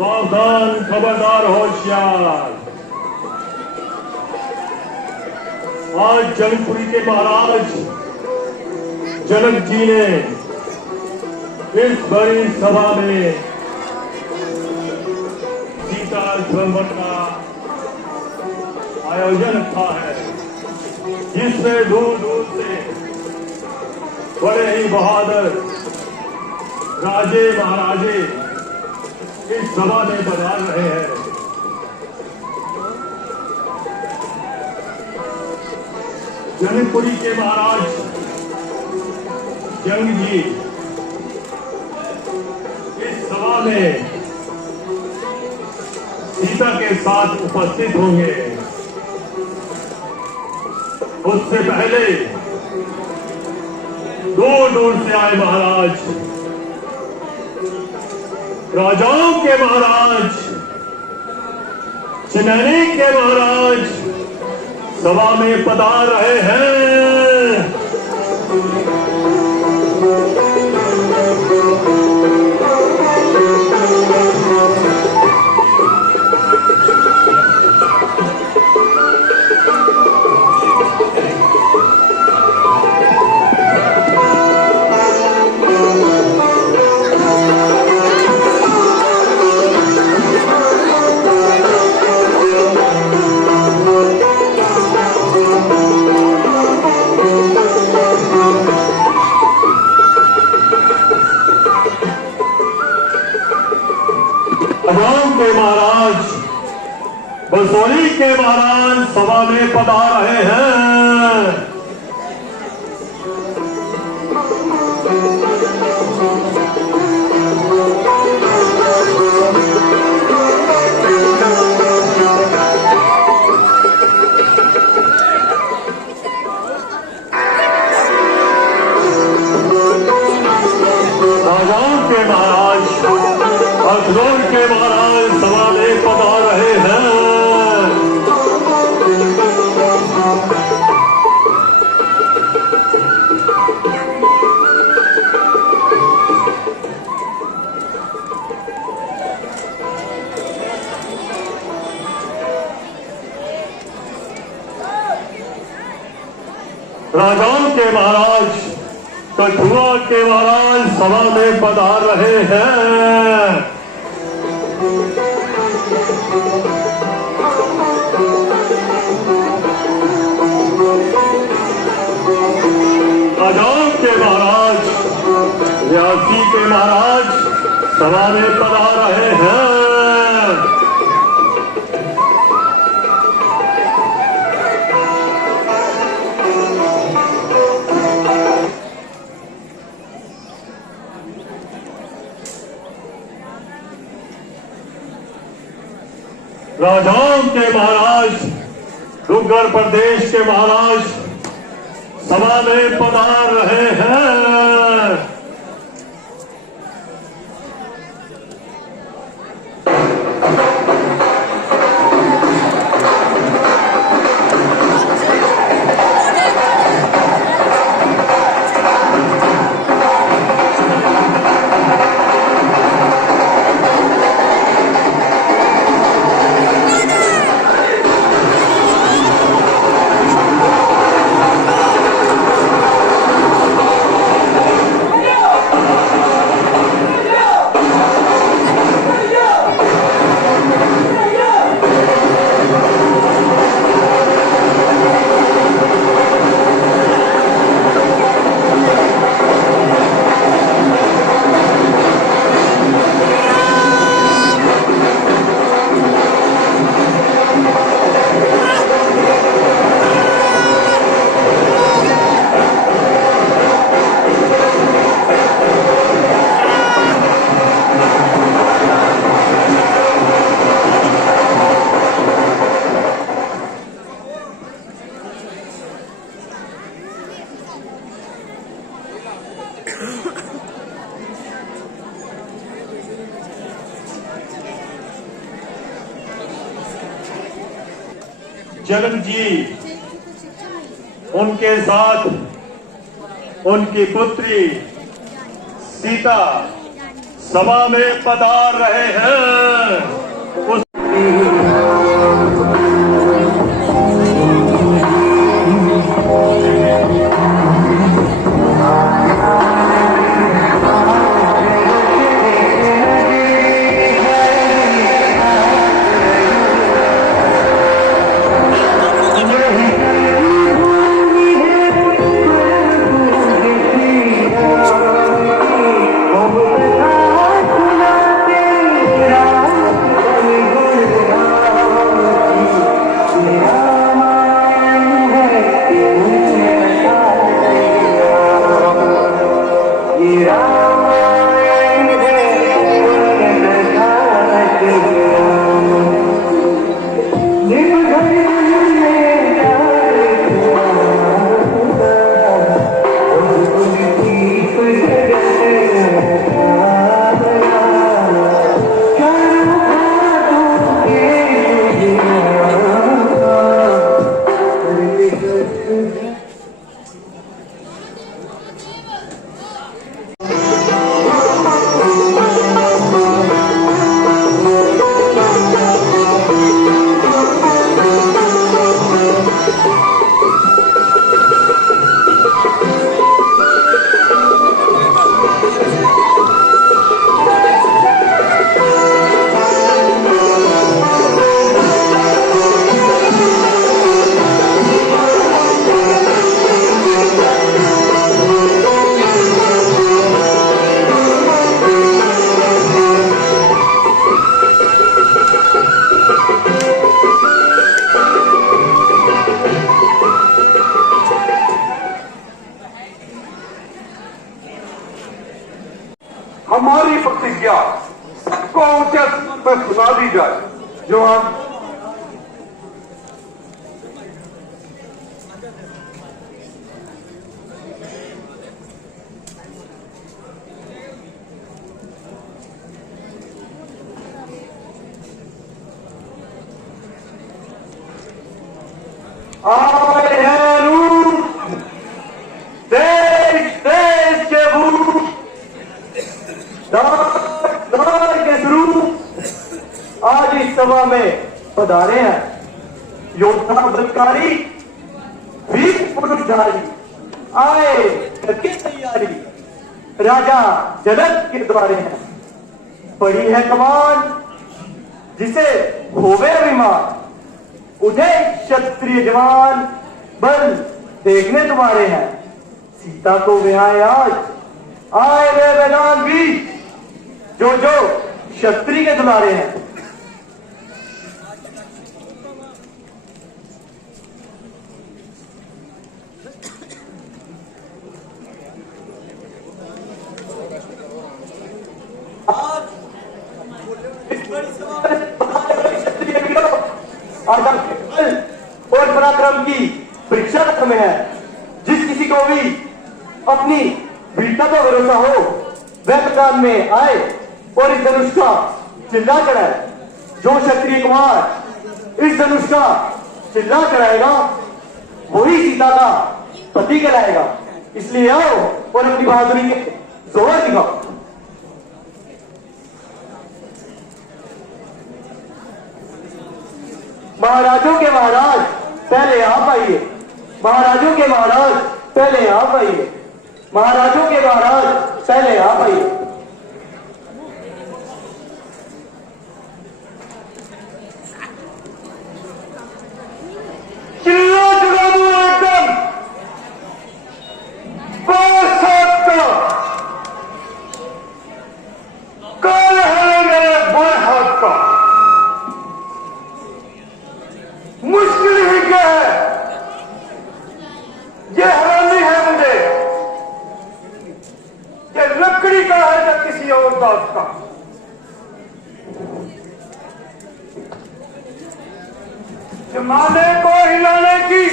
सावधान, खबरदार, होशियार। आज जनकपुरी के महाराज जनक जी ने इस बड़ी सभा में सीता स्वयंवर का आयोजन रखा है, जिसमें दूर दूर से बड़े ही बहादुर राजे महाराजे इस सभा में बना रहे हैं। जनकपुरी के महाराज जंग जी इस सभा में सीता के साथ उपस्थित होंगे। उससे पहले दूर दूर से आए महाराज, राजाओं के महाराज, चिनैनी के महाराज सभा में पधार रहे हैं। के महाराज, बसोली के महाराज सभा में पधार रहे हैं। राजाओं के महाराज, अखरोट के महाराज सभा में पधार रहे हैं। राजाओं के महाराज, कठुआ के महाराज सभा में पधार रहे हैं। राजाओं के महाराज, रियासी के महाराज सभा में पधार रहे हैं। राजाओं के महाराज, डुग्गर प्रदेश के महाराज सभा में पधार रहे हैं। जनक जी उनके साथ उनकी पुत्री सीता सभा में पधार रहे हैं। उस हमारी प्रतिज्ञा सबको उचित में सुना दी जाए। जो हम आए हैं रूप, देश देश के भूप, दार के स्वरूप आज इस सभा में पधारे हैं। योद्धा बलकारी वीर पुरुषधारी आए करके तैयारी राजा जनक के द्वारे हैं। पड़ी है कमान जिसे होवे अभिमान, उठे क्षत्रिय जवान बल देखने तुम्हारे हैं। सीता को विहाय आज आए वे मैदान भी जो जो क्षत्रिय के दुलारे हैं। आज इस बड़ी सभा में क्षत्रिय वीरों आज बल और पराक्रम की परीक्षा में है। जिस किसी को भी अपनी वीरता का भरोसा हो वह मैदान में आए और इस धनुष का चिल्ला चढ़ाए। जो क्षत्रिय कुमार इस धनुष का चिल्ला चढ़ाएगा वही सीता का पति कहलाएगा। इसलिए आओ और अपनी बहादुरी के जोर दिखाओ। महाराजों के महाराज पहले आप आइए। महाराजों के महाराज पहले आप आइए। महाराजों के महाराज पहले आप आइए। चिल्ला चढ़ा दो एकदम कल है मेरे बुरे हाथ का। मुश्किल ही क्या है, ये हैरानी है मुझे कि लकड़ी का है या किसी और बात का। जमाने को हिलाने की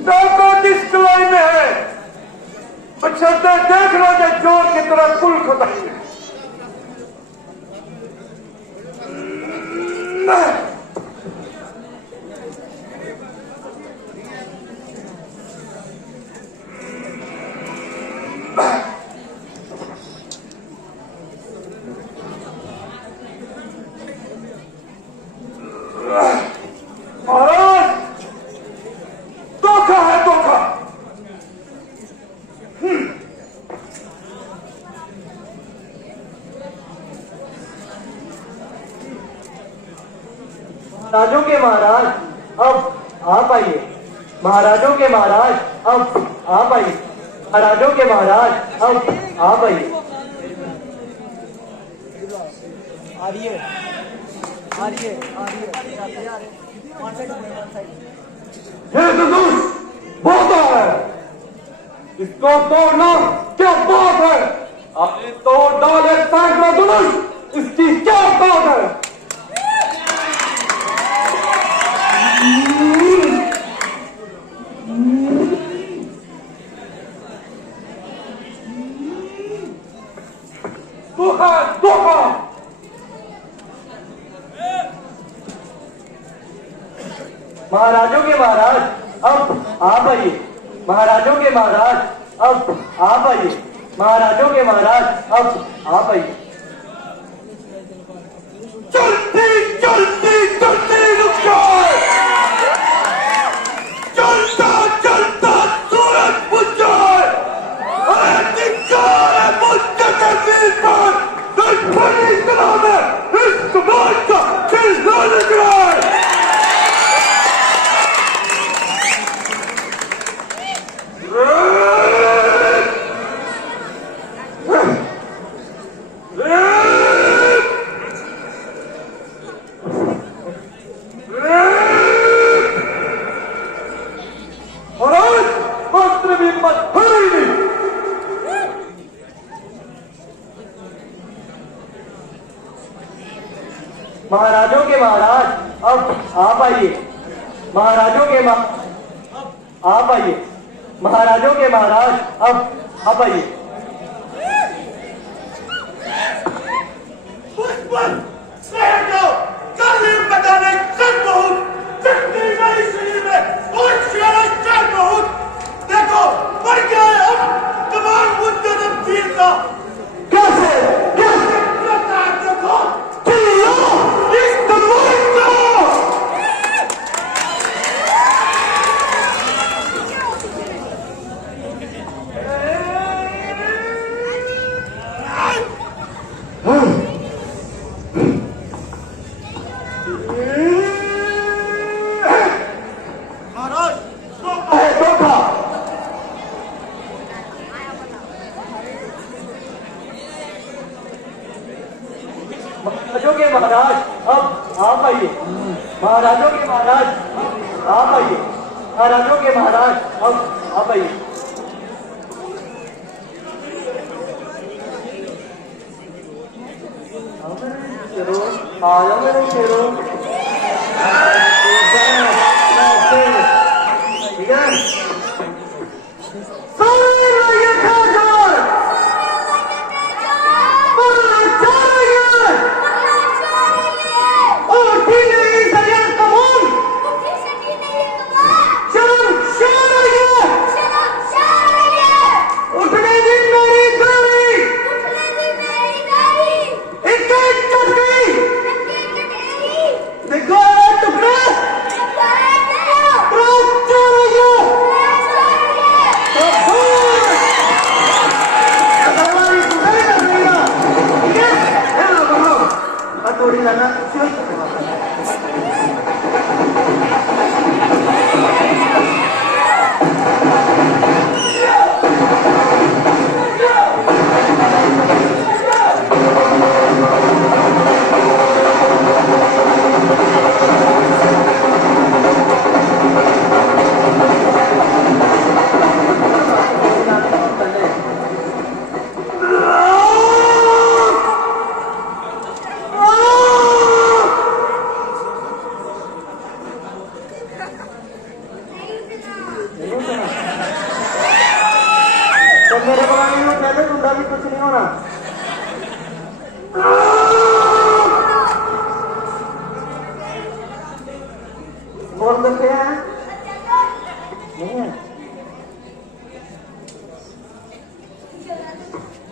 ताकत इस कलाई में है। बचते देख लो जो जोर की तरह कुल खुदाई है। राजों के महाराज अब आप आइए। महाराजों के महाराज अब आप आइए। महाराजों के महाराज अब आप आइए। ये धनुष बहुत है, इसको तोड़ना क्या बात है। आपने तोड़ डाले सैकड़ों धनुष, इसकी क्या बात है। धोखा महाराजों के महाराज अब आप आइए। महाराजों के महाराज अब आप आइए। महाराजों के महाराज अब आप आइए। चलती चलती चलती रुक जाए, चलता चलता सूरज बुझ जाए। अरे धिक्कार है मुझ जगह वीर पर, दुश्मनी इतना में इस समाज का चिल्ला लग रहा है। महाराजों के महाराज अब आप आइए। महाराजों के आप आइए। महाराजों के महाराज अब आप आइए। बताने देखो बढ़ गया है अब कमाल मुद्दे तीर का। कैसे कैसे देखो इस तमाम को। महाराजों के महाराज अब आप आइए। महाराजों के महाराज आप आइए। महाराजों के महाराज अब आप आइए। आओ मेरे शेरों, ठीक है। मेरे को पहले टूटा भी कुछ नहीं होना। बोल सकते हैं नहीं है।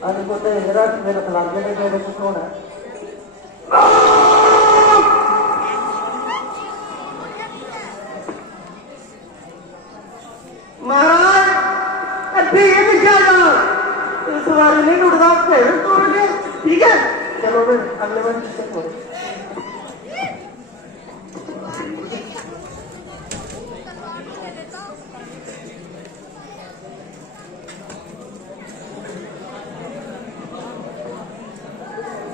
अरे को तो मेरे खिलाफ मेरे कुछ होना है। महाराज अभी ये भी क्या इस बार नहीं टूटता फिर तोड़ दे, ठीक है। चलो फिर अगले बार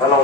हेलो।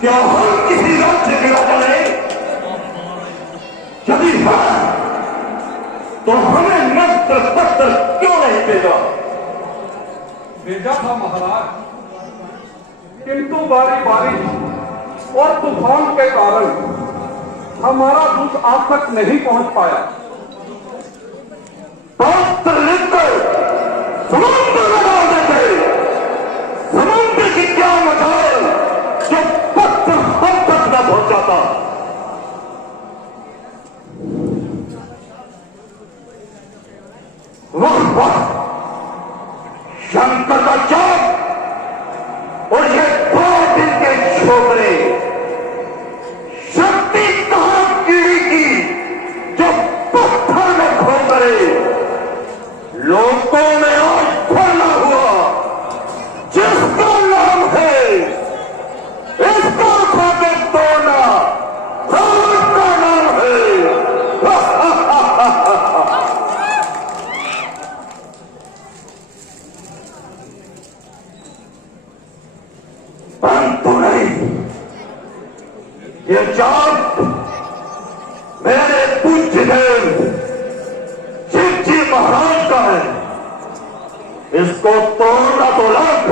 क्या हम किसी राज्य के राजा ने? यदि हाँ, तो हमें मंत्र पत्र क्यों नहीं भेजा? भेजा था महाराज, किंतु बारी बारिश और तूफान के कारण हमारा दूत आज तक नहीं पहुंच पाया। पत्र लिखकर समुद्र में डाल देते। समुद्र की क्या मजाल जो पत्र हम तक न पहुंचाता। वाह वाह, शंकर का चाप और ये 2 दिन के छोकरे, शक्ति कहां कीड़ी की जो पत्थर में खो करे। लोगों में आज खोला हुआ जिसका नाम है, इसको उठा के तोड़ना रावण का नाम है। परंतु नहीं, ये चाप मेरे पूज्य देव शिव जी महाराज का है। इसको तोड़ना तो लग,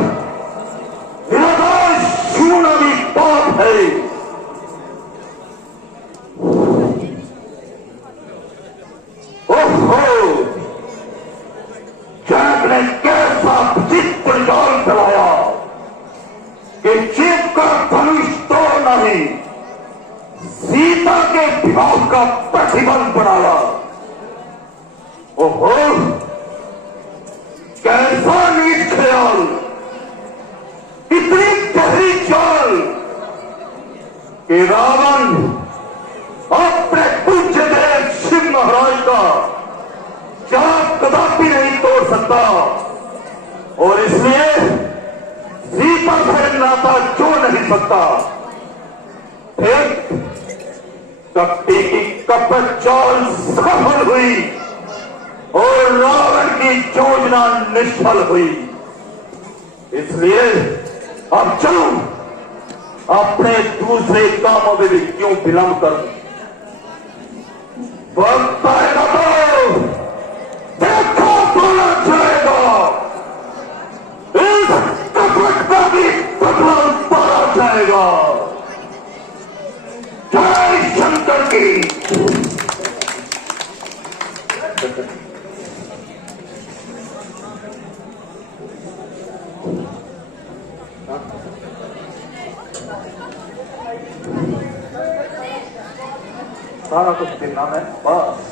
निराश छूना भी पाप है। ओहो, जैक ने कैसा विचित्र जाल चलाया कि शिव का धनुष तोड़ना ही सीता के विवाह का प्रतिबंध बनाया। ओहो, कैसा नीच ख्याल, इतनी गहरी चाल कि रावण अपने पूज्य देव शिव महाराज का चाप कदापि नहीं तोड़ सकता और इसलिए सीता से नाता जोड़ नहीं सकता। एक कपटी की कपट चाल सफल हुई और रावण की योजना निष्फल हुई। इसलिए अब चलो, अपने दूसरे कामों में भी क्यों विलंब करूं? वक्त आएगा तो देखो बोला जाएगा, इस कपट का भी बदला उतारा सारा कुछ देना है बस।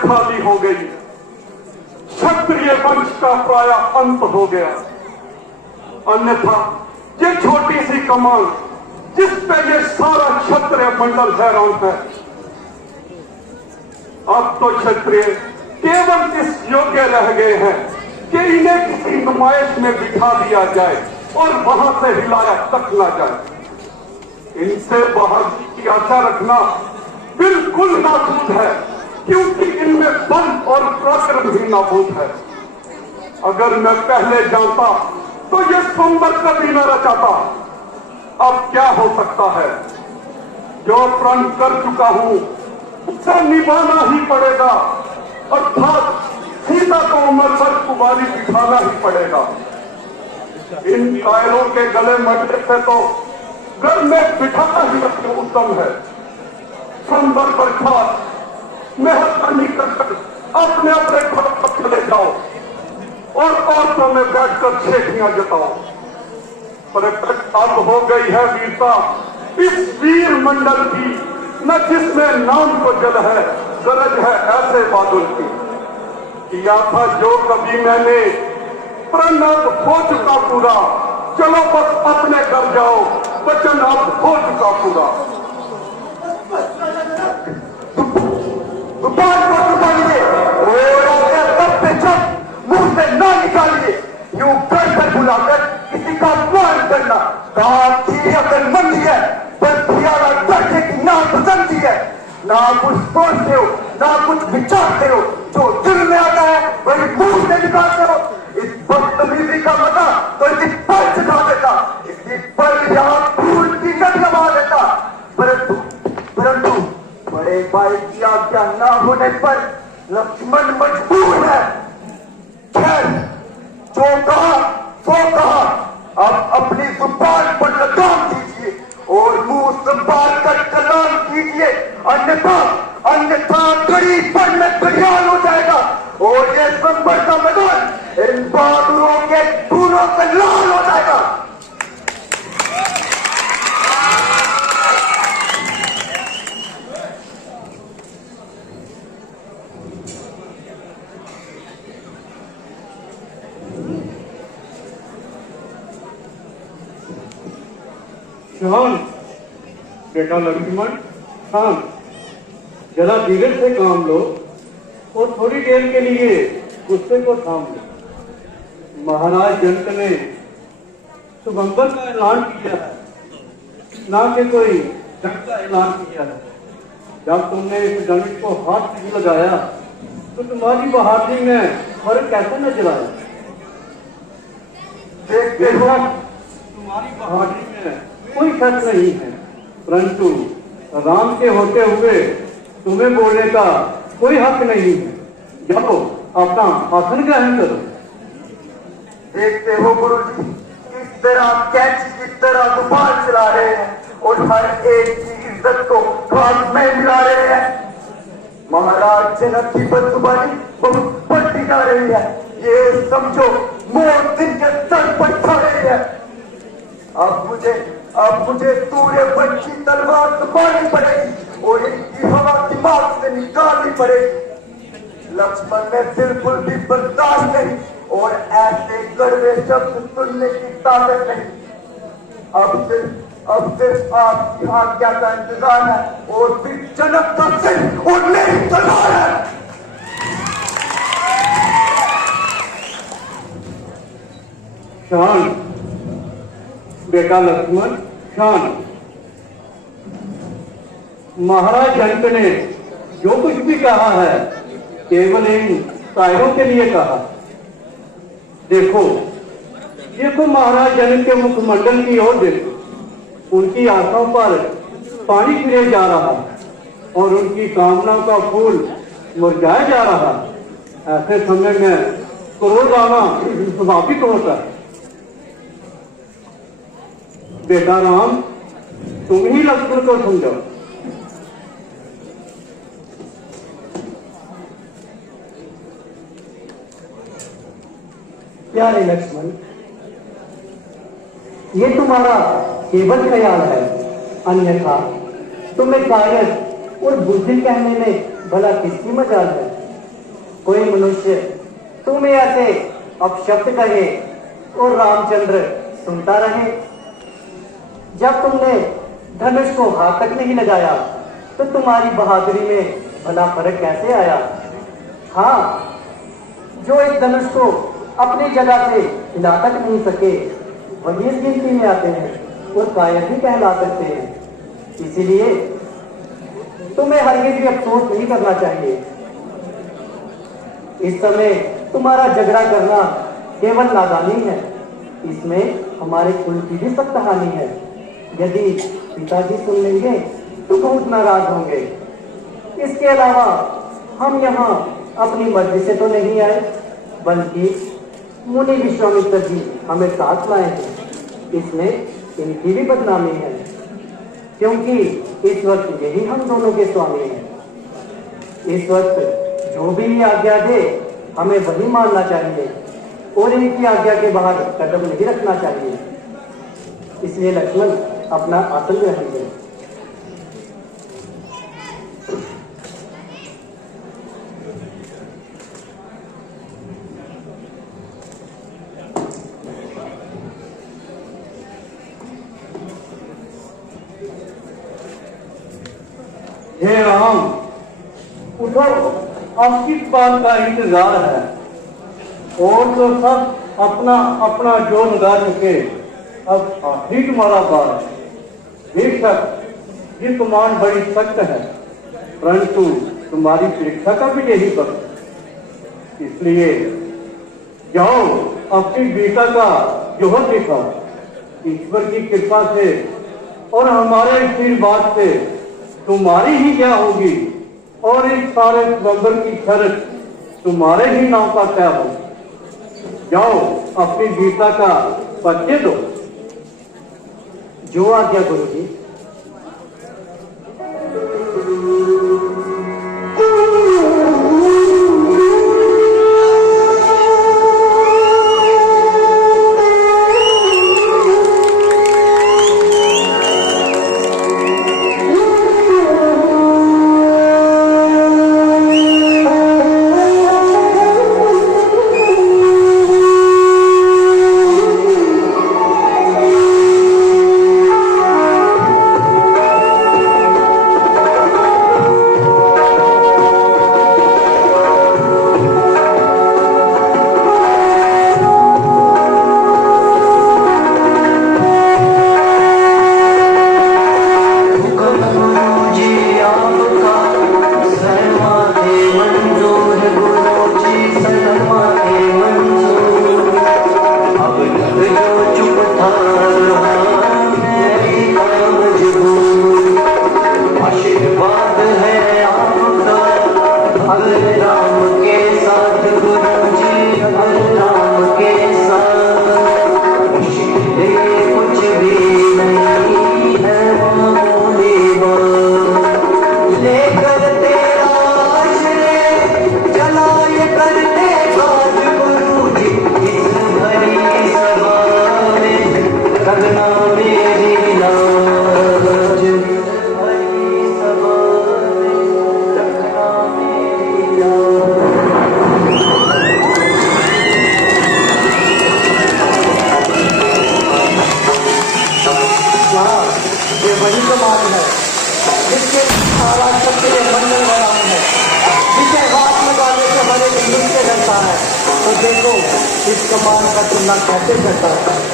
खाली हो गई, क्षत्रिय वंश का प्राय अंत हो गया। अन्यथा ये छोटी सी कमान जिस पे ये सारा क्षत्रिय मंडल हैरान है, अब तो क्षत्रिय केवल इस योग्य रह गए हैं कि इन्हें किसी नुमाइश में बिठा दिया जाए और वहां से हिलाया तक न जाए। इनसे बाहर की आशा रखना बिल्कुल नासूद है, क्योंकि इनमें बल और पराक्रम भी नाबूद है। अगर मैं पहले जानता तो ये स्वयंवर कभी न रचाता। अब क्या हो सकता है, जो प्रण कर चुका हूं उसे निभाना ही पड़ेगा, अर्थात सीता को उम्र पर कुमारी बिठाना ही पड़ेगा। इन कायरों के गले मटने से तो घर में बिठाना ही उत्तम है। संबर पर खास मेहरबानी कर अपने अपने घर पर चले जाओ और औरतों में बैठकर छेटियां जताओ। प्रकट अब हो गई है वीरता इस वीर मंडल की, न जिसमें नाम को जल है, गरज है ऐसे बादल की। किया था जो कभी मैंने, प्रणब हो चुका पूरा, चलो बस अपने घर जाओ, वचन अब हो चुका पूरा। मुंह से ना निकालिए, यूं घर पर बुलाकर किसी का अपमान करना काफी अकलमंदी है, पर प्यारा करने की नापसंदी है। ना कुछ सोचते हो, ना कुछ विचारते हो, जो दिल में आता है वही मुंह से निकालते हो। इस बदतमीजी का मजा तो इसी पर सिखा देता, इसी पर यहाँ फूल की कट लगा देता। परंतु बड़े भाई की आज्ञा न होने पर लक्ष्मण मजबूर है। खैर, जो कहा सो कहा, अब अपनी जुबान पर लगाम दीजिए और मुंह संभाल कर कलाम कीजिए, अन्यथा कड़ी पर में घड़ियाल हो जाएगा और ये संभल का मैदान इन बहादुरों के खूनों से लाल हो जाएगा। शांत बेटा लक्ष्मण, शांत। जरा धीरे से काम लो और थोड़ी देर के लिए गुस्से को थाम लो। महाराज जनक ने स्वयंवर का ऐलान किया है, ना कि कोई जंग का ऐलान किया है। जब तुमने इस गणित को हाथ नहीं लगाया तो तुम्हारी बहादुरी में फर्क कैसे नजर आया? देखो, तुम्हारी बहादुरी में कोई शक नहीं है, परंतु राम के होते हुए तुम्हें बोलने का कोई हक नहीं है। जाओ अपना आसन ग्रहण करो। देखते हो गुरु जी, किस तरह कैच की तरह तूफान चला रहे हैं और हर एक की इज्जत को घाट में मिला रहे हैं। महाराज जनक की बदजुबानी बहुत बढ़ती जा रही है। ये समझो मौत दिन के सर पर खा रही है। अब मुझे तूरे पर की तलवार दबानी पड़ेगी और इनकी हवा दिमाग से निकालनी पड़ेगी। लक्ष्मण में बिल्कुल भी बर्दाश्त नहीं और ऐसे कड़वे शब्द सुनने की ताकत नहीं। अब सिर्फ आपकी आज्ञा का इंतजार है और फिर जनक का सिर और मेरी तलवार है। शांत बेटा लक्ष्मण, शांत। महाराज जनक ने जो कुछ भी कहा है केवल इन शायरों के लिए कहा। देखो महाराज जनक के मुखमंडल की ओर देखो, उनकी आंखों पर पानी फिरे जा रहा और उनकी कामनाओं का फूल मुरझाया जा रहा। ऐसे समय में क्रोध आना स्वाभाविक होता है। बेटा राम, तुम ही लक्ष्मण को समझो। प्यारे लक्ष्मण, ये तुम्हारा केवल ख्याल है, अन्यथा तुम्हें कायरत और बुद्धि कहने में भला किसकी मजाल है? कोई मनुष्य तुम्हें ऐसे अपशब्द कहे और रामचंद्र सुनता रहे। जब तुमने धनुष को हाथ तक नहीं लगाया तो तुम्हारी बहादुरी में भला फर्क कैसे आया? हाँ, जो इस धनुष को अपनी जगह से हिला तक नहीं सके वही इस गिनती में आते हैं और कायर भी कहला सकते हैं। इसीलिए तुम्हें हरगिज भी अफसोस नहीं करना चाहिए। इस समय तुम्हारा झगड़ा करना केवल नादानी है, इसमें हमारे कुल की भी सख्त हानि है। यदि पिताजी सुन लेंगे तो बहुत नाराज होंगे। इसके अलावा हम यहाँ अपनी मर्जी से तो नहीं आए, बल्कि मुनि विश्वामित्र जी हमें साथ लाए हैं। इसमें इनकी भी बदनामी है, क्योंकि इस वक्त यही हम दोनों के स्वामी हैं। इस वक्त जो भी आज्ञा दे हमें वही मानना चाहिए और इनकी आज्ञा के बाहर कदम नहीं रखना चाहिए। इसलिए लक्ष्मण, अपना आसन ग्रहण करें। हे राम, उठो, अब किस बात का इंतजार है? और तो सब अपना अपना जोर लगा चुके, अब आखिरी तुम्हारा बार है। बेशक ये कमान बड़ी सख्त है, परंतु तुम्हारी परीक्षा का भी यही वक्त। इसलिए जाओ, अपनी बेटा का जोहर दिखाओ। ईश्वर की कृपा से और हमारे आशीर्वाद से तुम्हारी ही क्या होगी और इस सारे स्वयंवर की शर्त तुम्हारे ही नाम पर तय होगी। जाओ, अपनी गीता का परिचय दो। जो आज्ञा गुरु जी। देखो इस कमान का चुना कैसे करता है।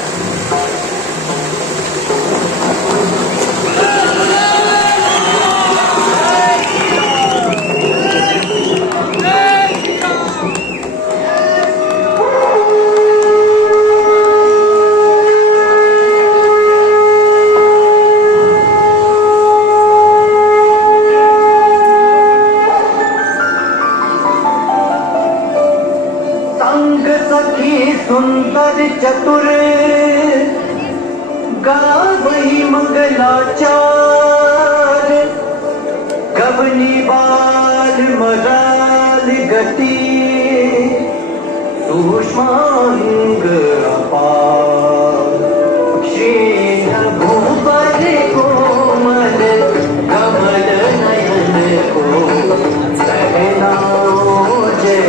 सुंदर चतुर गावही मंगलाचार गवनी बाल मराल गति सूक्ष्मांग अपार क्षीण भूपल कोमल कमल नयन को पहनाओ जय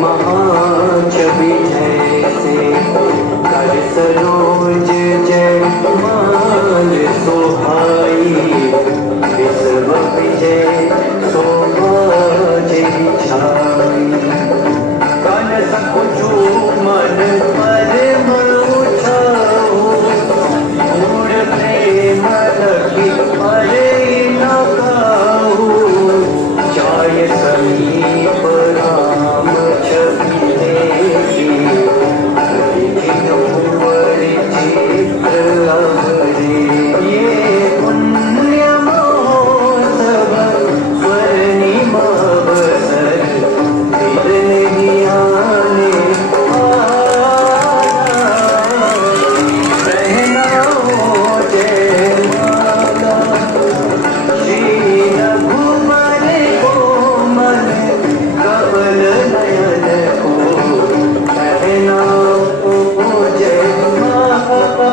महाछवि जैसे कर सरोज जय माल सोहाई विश्व विजय सोभाज छाई कन सकुचु मन परम उठाओ मूढ़ प्रेम रखी अरे न गाओ जाय समीप राम छवि देखी ये पुण्य महोत्सव स्वर्णिमावसर फिर नहीं आने पहनाओ जय माला श्री रघुवर कोमल कमल नयन को पहनाओ जय माला।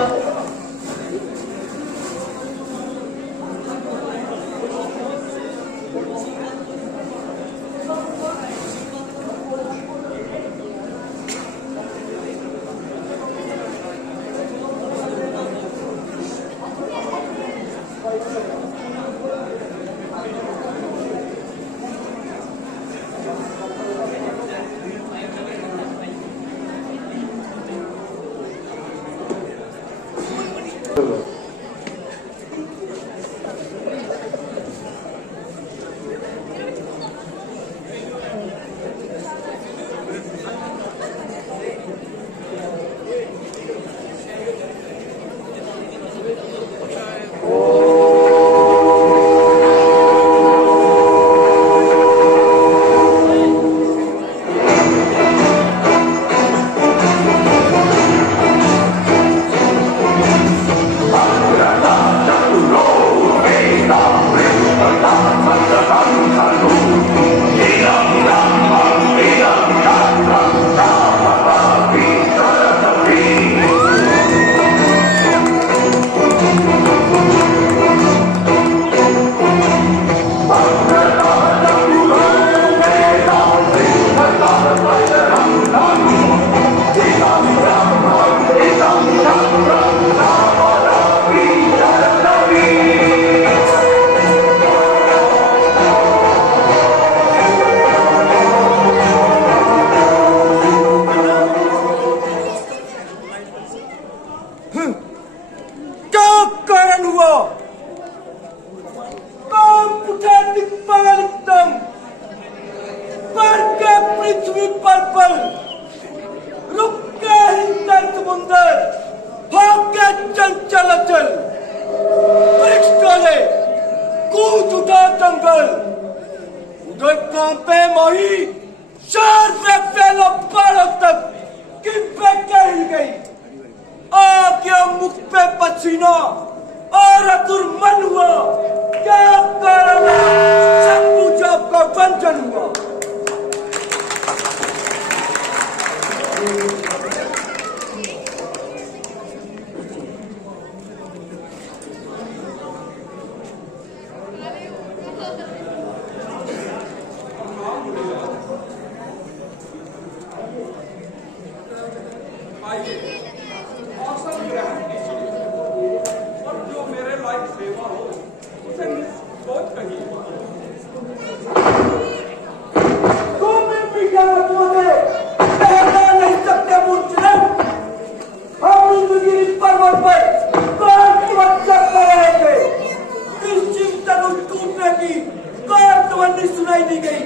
कूद उठा जंगल, उधर कांपे मोही, शहर में फैला बालों तक कि कह गई। आ गया मुख पे पसीना और अतुर मन हुआ, क्या कारण है सब कुछ आपका बंधन हुआ। मौसम ग्रहण कीजिए और जो मेरे लायक सेवा हो उसे निष्कोच कहिए। तुम नहीं सकते मूर्छना। हम जिंदगी पर्वत पर करते रहेंगे। इस चिंतन टूटने की ध्वनि सुनाई दी गई।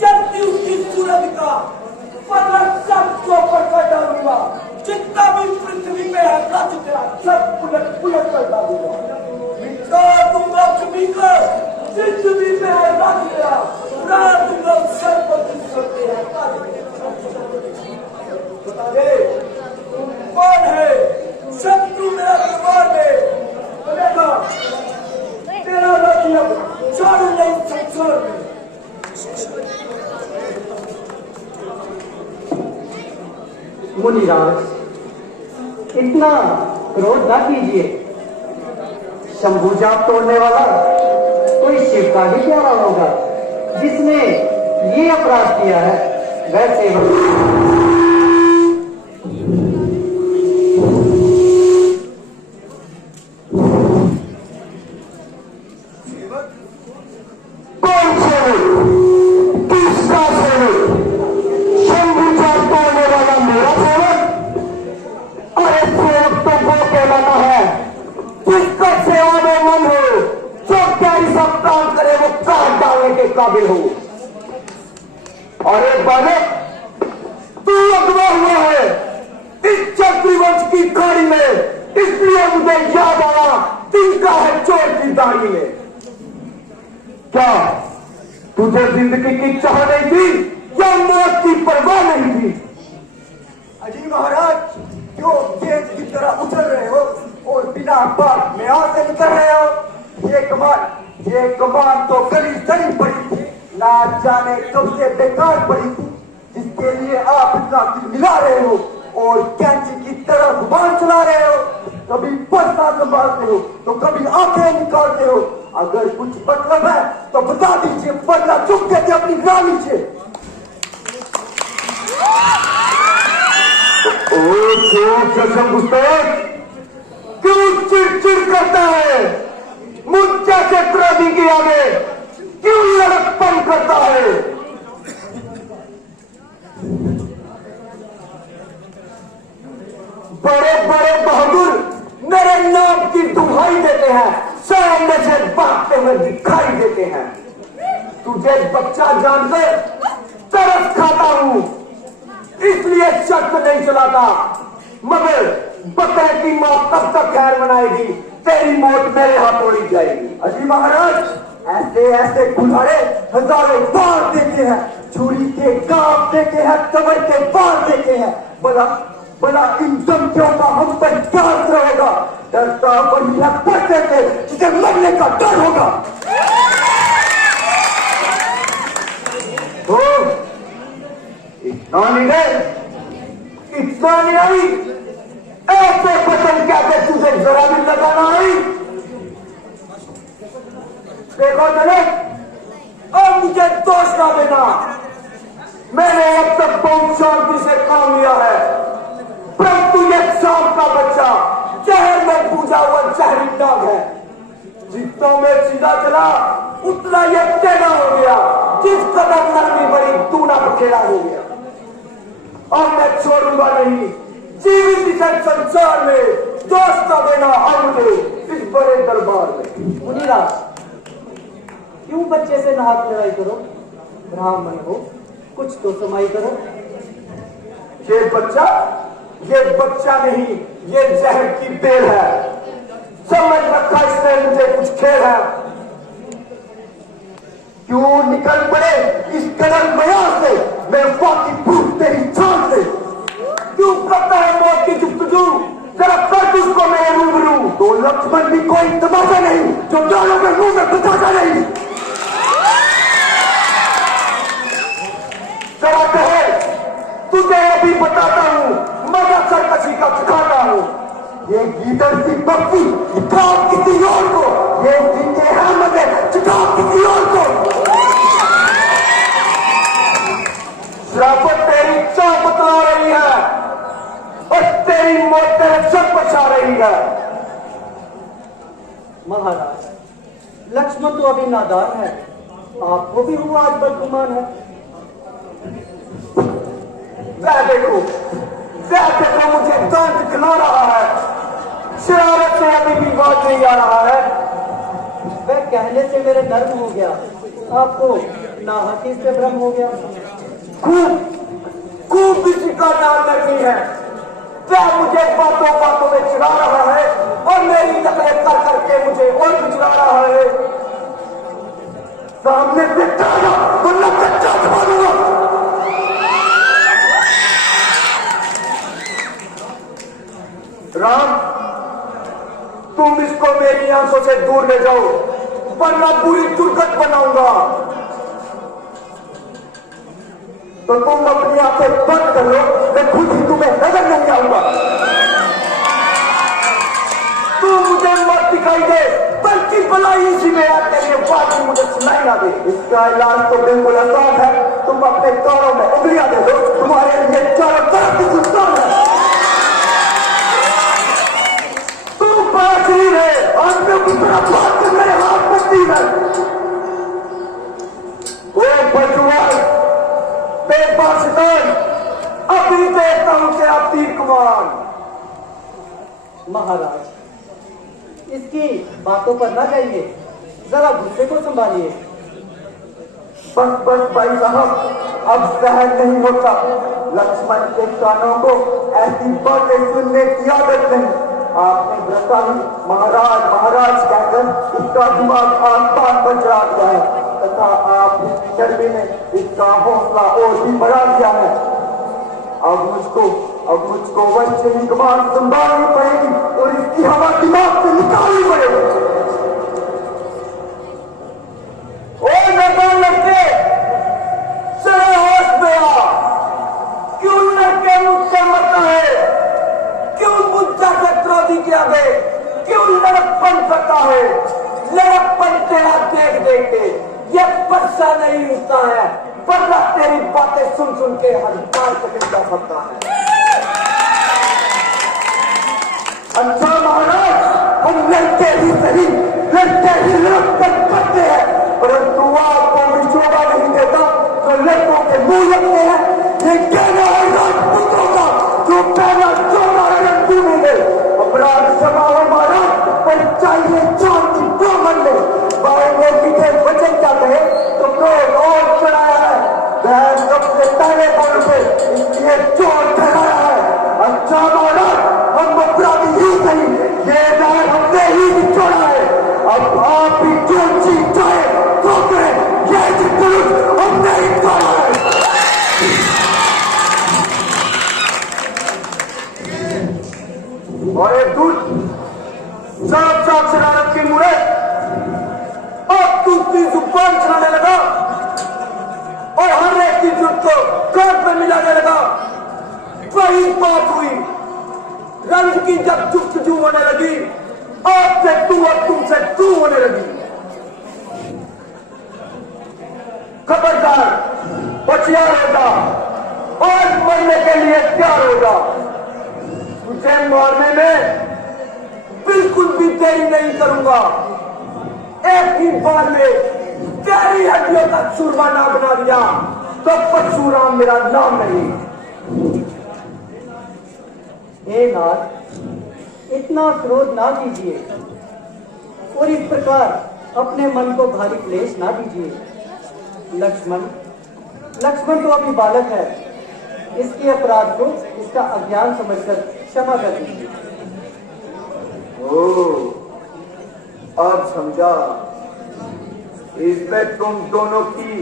चलती उसकी सूरज का पता सबको पकड़ डालूंगा। जितना भी पृथ्वी में है रच तेरा सब पुलट कर डालूंगा। मिटा दूंगा जमी को जिंदगी में है रच तेरा उड़ा दूंगा सबको जिससे है। बता दे तुम कौन है? शत्रु मेरा दरबार में बनेगा। तेरा मतलब चालू नहीं संसार में। मुनिराज, इतना क्रोध न कीजिए। शंभू जाप तोड़ने वाला कोई शिव का ही प्यारा होगा जिसने ये अपराध किया है। वैसे कौन सेवक? किसका सेवक? शंभू जाप तोड़ने वाला मेरा सेवक? अरे सेवक तो वो कहलाना है जिसका सेवा में मन हो, जो क्या सब काम करे वो काट डालने के काबिल हो। और एक बालक तू अगवा हुआ है इस चक्रवंश की खाड़ी में, इसलिए मुझे याद आया तिनका है चोर की दाढ़ी में। क्या तुझे जिंदगी की चाह नहीं थी या मौत की परवाह नहीं थी? अजी महाराज क्यों तेज की तरह उछल रहे हो और बिना बात में यहाँ से निकल रहे हो? ये कमान तो गली सही पड़ी थी, ना जाने कब से बेकार पड़ी थी, जिसके लिए आप इतना मिला रहे हो और कैंची की तरह जुबान चला रहे हो। कभी पर्दा संभालते हो तो कभी आंखें निकालते हो। अगर कुछ मतलब है तो बता दीजिए, वरना चुप करके अपनी राह लीजिए। क्यों चिड़चिड़ करता है? मुझसे से क्रोधी के आगे क्यों लड़कपन करता है? बड़े बड़े बहादुर मेरे नाम की दुहाई देते हैं, सामने से भागते हुए दिखाई देते हैं। तुझे बच्चा जानकर तरस खाता हूं, इसलिए शर्त नहीं चलाता, मगर बकरे की मौत तब तक खैर मनाएगी, तेरी मौत मेरे हाथ तोड़ी जाएगी। अजी महाराज ऐसे ऐसे गुजारे हजारों बार देखे हैं, छुरी के काम देखे हैं, कमर के बार देखे हैं। बड़ा इन धमकियों का हम पर क्या असर होगा? डरता वही है पढ़ते थे जिसे मरने का डर होगा। इतना नहीं ऐसे बचन कहते तुझे जरा भी लगाना नहीं। देखो चले अब मुझे दोष ना देना। मैंने अब तक बहुत शांति से काम लिया है, परंतु ये सांप का बच्चा जहर में पूजा हुआ जहरी नाग है। जितना मैं सीधा चला उतना ये टेढ़ा हो गया, जिस कदम नरमी बड़ी दूना पखेड़ा हो गया। अब मैं छोड़ूंगा नहीं, जीवित इस संसार में दोस्त का देना और मुझे इस बड़े दरबार में। मुनिराज, क्यों बच्चे से नाहक लड़ाई करो? ब्राह्मण हो, कुछ तो समाई करो। ये बच्चा नहीं, ये जहर की बेल है। समझ रखा इसने मुझे कुछ खेल है। क्यों निकल पड़े इस कदम बयान से, मैं वाकई भूख तेरी जान से। क्यों करता है मौत की जुगजू, जरा कर उसको मेरे रूबरू। तो लक्ष्मण भी कोई तमाशा नहीं जो डालों के मुंह में बचा है। महाराज, लक्ष्मण तो अभी नादान है, आपको भी हुआ आज बदगुमान है। वह देखो मुझे दांत खिला रहा है, शरारत से अभी भी बात नहीं आ रहा है। वह कहने से मेरे नर्म हो गया, आपको नाहकी से भ्रम हो गया। खूब किसी का नाम नहीं है। वह मुझे बातों में चिढ़ा रहा है और मेरी नकलें कर करके मुझे और बिचड़ा रहा है। सामने से जाना वरना कच्चा खा दूंगा। राम, तुम इसको मेरी आंखों से दूर ले जाओ वरना पूरी दुर्गत बनाऊंगा। तो तुम अपनी आंखें बंद कर लो, मैं खुद ही तुम्हें नजर नहीं आऊंगा। तू मुझे मत दिखाई दे, बल्कि भलाई इसी में आते लिए बात ही मुझे सुनाई ना दे। इसका इलाज तो बिल्कुल आसान है, तुम अपने कानों में उंगलियां दे दो, तुम्हारे लिए चारों तरफ की सुल्तान है। तू बातचीत है, आदमियों की तरफ बात कर मेरे हाथ में तीर है। वो बजुआ बेबासितान, अभी देखता हूं कि आप तीर कमान। महाराज, इसकी बातों पर ना जाइए, जरा गुस्से को संभालिए। बस भाई साहब, अब सहन नहीं होता। लक्ष्मण के कानों को ऐसी बातें सुनने की आदत नहीं। आपने व्रता ही महाराज कहकर इसका दिमाग आसमान पर चढ़ा दिया है तथा आप इस शर्मी ने इसका हौसला और भी बढ़ा दिया है। अब मुझको वैसे ही कमान संभालनी पड़ेगी और इसकी हवा दिमाग से निकालनी पड़ेगी। ओ मैदान लड़के, चले होश में आ। क्यों लड़के मुझसे मरता है? क्यों मुझसे क्रोधी के आगे क्यों लड़कपन करता है? लड़कपन तेरा देख देख के ये बच्चा नहीं उठता है, वरना तेरी बातें सुन सुन के हर बार कटिंग जा सकता है। अच्छा महाराज, हम लड़के ही सही, लड़के ही लड़कपन करते हैं, परंतु आपको विछोड़ा नहीं देता तो लड़कों के मुंह लगते हैं। ये कहना है राजपूतों का जो पहला चौड़ा रणभूमि में अपराध क्षमा हमारा पर चाहिए चांद की ब्राह्मण में बाएंगे पीछे वचन जाते हैं तो क्रोध और चढ़ाया है। वह सबसे पहले बोल पे इसलिए चोर ठहराया है। अच्छा महाराज, हम अपराधी ही सही, ये दान हमने ही निचोड़ा है। अब आप ही जो चीज चाहे तो करें, ये पुरुष हमने ही तोड़ा है। और एक दूध साफ साफ शरारत की मुड़े, अब तू अपनी जुबान चलाने लगा और हर एक की जुट को कान पे मिलाने लगा। वही बात हुई, रंग की जब जुफ्तजू होने लगी, आपसे तू और तुमसे तू होने लगी। खबरदार, होशियार हो जा और मरने के लिए तैयार हो जा। तुझे मारने में बिल्कुल भी देरी नहीं करूंगा। एक ही बार में तेरी हड्डियों का चूरमा ना बना दिया तो परशुराम मेरा नाम नहीं। हे नाथ, इतना क्रोध ना कीजिए और इस प्रकार अपने मन को भारी क्लेश ना दीजिए। लक्ष्मण तो अभी बालक है, इसके अपराध को इसका अज्ञान समझकर क्षमा कर दीजिए। अब समझा, इसमें तुम दोनों की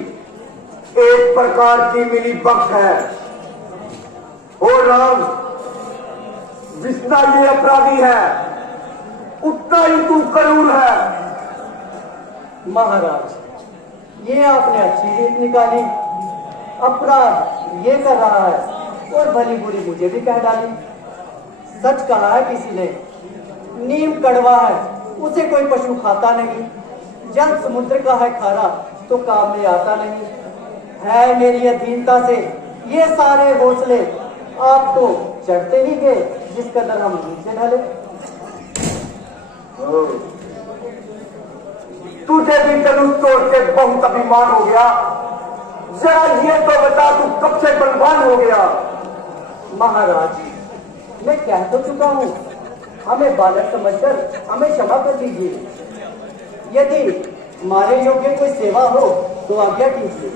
एक प्रकार की मिली भगत है। और राम, जितना ये अपराधी है उतना ही तू करूर है। महाराज, ये आपने अच्छी रीत निकाली। अपराध ये कर रहा है और भली बुरी मुझे भी कह डाली। सच कहा है किसी ने, नीम कड़वा है उसे कोई पशु खाता नहीं, जल समुद्र का है खारा तो काम में आता नहीं। है मेरी अधीनता से ये सारे हौसले आप तो चढ़ते ही गए जिस कदर हम नीचे ढले। तुझे भी धनुष तोड़ के बहुत अभिमान हो गया। जरा ये तो बता, तू कब से बलवान हो गया? महाराज, मैं कह तो चुका हूँ, हमें बालक समझकर हमें क्षमा कर दीजिए। यदि मारे योग्य कोई सेवा हो तो आज्ञा कीजिए।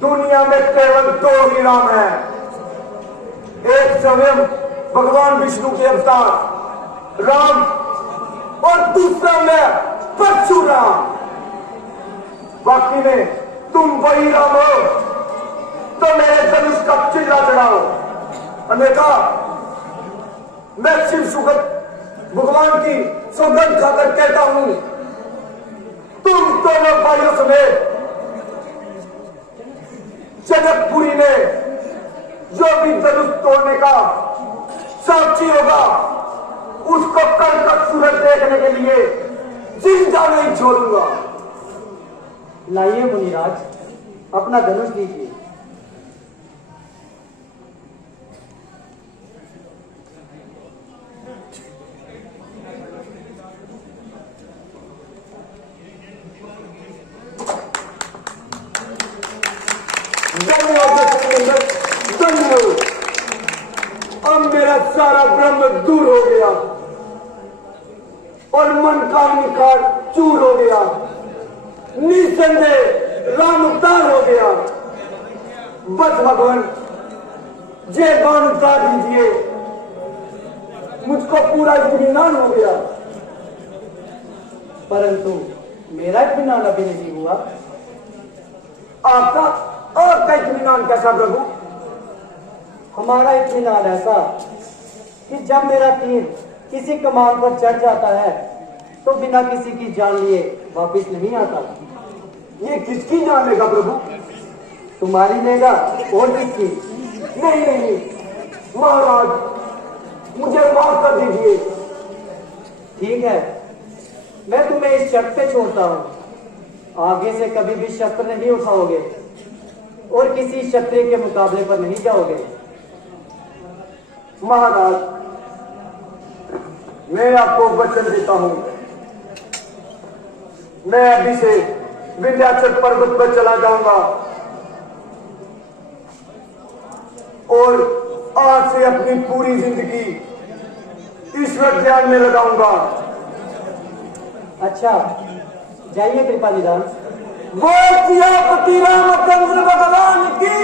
दुनिया में केवल दो ही राम है, एक स्वयं भगवान विष्णु के अवतार राम और दूसरा मैं परशुराम। बाकी में तुम वही राम हो तो मेरे धनुष का चिल्ला चढ़ाओ, अन्यथा मैं शिव सुगत भगवान की सौगंध खाकर कहता हूं, तुम दोनों भाइयों समेत जनकपुरी में जो भी धनुष तोड़ने का साक्षी होगा उसको कल तक सूरज देखने के लिए जिंदा नहीं छोड़ूंगा। लाइए मुनिराज, अपना धनुष लीजिए। धन्यवाद। अब मेरा सारा ब्रह्म दूर हो गया और मन का निखार चूर हो गया। निसंदेह राम अवतार हो गया। बस भगवान जय बाण उतार दीजिए, मुझको पूरा इत्मीनान हो गया। परंतु मेरा इत्मीनान अभी नहीं हुआ। आपका इत्मीनान कैसा प्रभु? हमारा इत्मीनान ऐसा कि जब मेरा तीर किसी कमान पर चढ़ जाता है तो बिना किसी की जान लिए वापस नहीं आता। ये किसकी जान लेगा प्रभु? तुम्हारी लेगा और किसकी? नहीं नहीं महाराज, मुझे माफ कर दीजिए। ठीक है, मैं तुम्हें इस शर्त पे छोड़ता हूँ, आगे से कभी भी शस्त्र नहीं उठाओगे और किसी क्षत्रिय के मुकाबले पर नहीं जाओगे। महाराज, मैं आपको वचन देता हूं, मैं अभी से विंध्याचल पर्वत पर चला जाऊंगा और आज से अपनी पूरी जिंदगी ईश्वर ध्यान में लगाऊंगा। अच्छा, जाइए कृपा निधान। वो सियापति रामचंद्र भगवान की